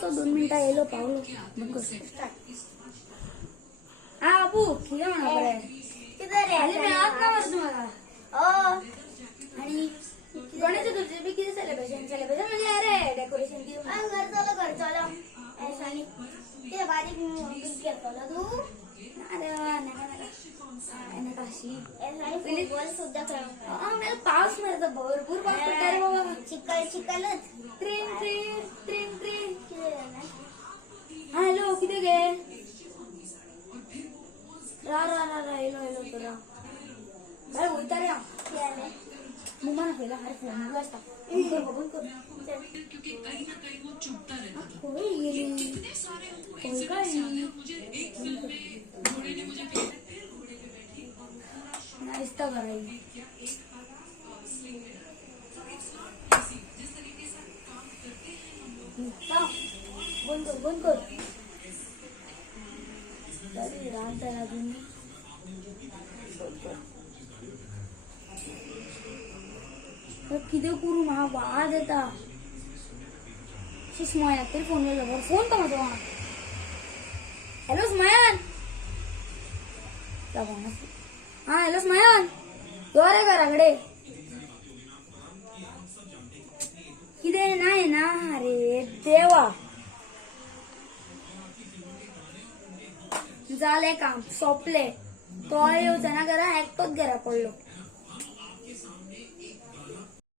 असं 2 मिनिटं येलो पावलो मग हा बाबू किती म्हणा बरं मी आत ना मारतो तुम्हाला आणि गणेश चतुर्थी बी किती सेलिब्रेशन म्हणजे अरे डेकोरेशन किती घर चालू ऐसा नहीं ते बारीक बिल घेतला तू अरे नका काशी फुटबॉल सुद्धा खेळतो मला पाऊस मारतो भरपूर पाऊस पडतो रे बाबा चिखलच train train train train hello किती गे रा येलो तुला काय होता रे मग मला पहिला हर फोन वाजता बघून क्योंकि कहीं ना कहीं वो चुपता रहता था कोई नाश्ता कराई बंद कर तरी रात लागून किती करू हा वाद येता स्मयान तरी फोन फोन का माझा हॅलो स्मयान हा हॅलो स्मयान रे घराकडे किती नाही ना अरे देवा झाले काम सोपले तो येऊचा ना घरा एकटोच घरा पडलो